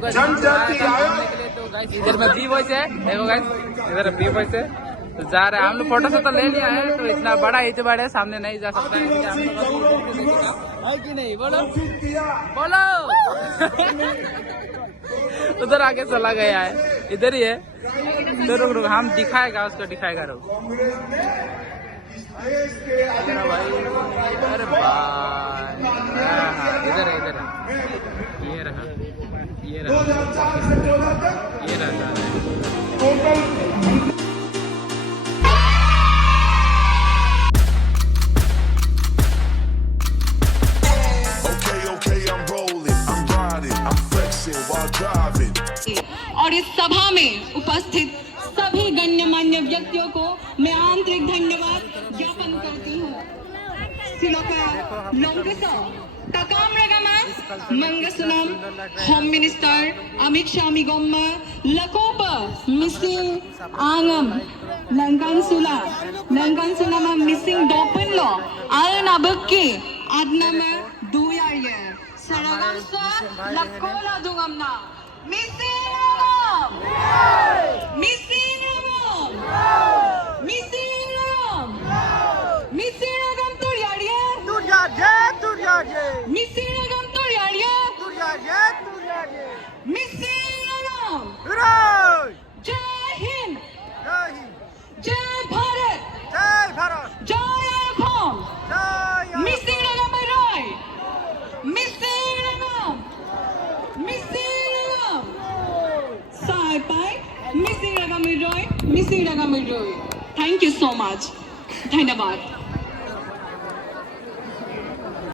Guys के लिए तो गाइस इधर में बी बॉयज है, देखो गाइस इधर बी बॉयज है, तो जा रहे हैं हम लोग। फोटो से तो ले लिया है, तो इतना बड़ा इतना बड़े सामने नहीं जा सकता है, इसलिए हम लोग है कि नहीं, बोलो बोलो उधर आगे चला गया है, इधर ही है, तो रुक रुक हम दिखाएगा, उसको दिखाएगा रुक। भाई अरे भाई इधर है, इधर है, ये रहा ये रहा ये रहा। और इस सभा में उपस्थित सभी गण्यमान्य व्यक्तियों को मैं आंतरिक धन्यवाद ज्ञापन करती हूँ। Mangasunam, Home Minister Amit Shamigomma, Lakopa, missing Angam, Lankansula, missing Dopenlo, Alnabaki, Adnama, Duyaya, Saragamsa, Lakola Dungamna, missing Ram, missing Ram, missing Ram, missing Ram Turiaria, missing Ram Turiaria, missing Ram, Jai Hind, Jai Bharat, Jai Akhom, missing Ram Roy, missing Ram, missing Ram, Sai Pai, missing Ram Roy, missing Ram Roy. Thank you so much. Dhanabad.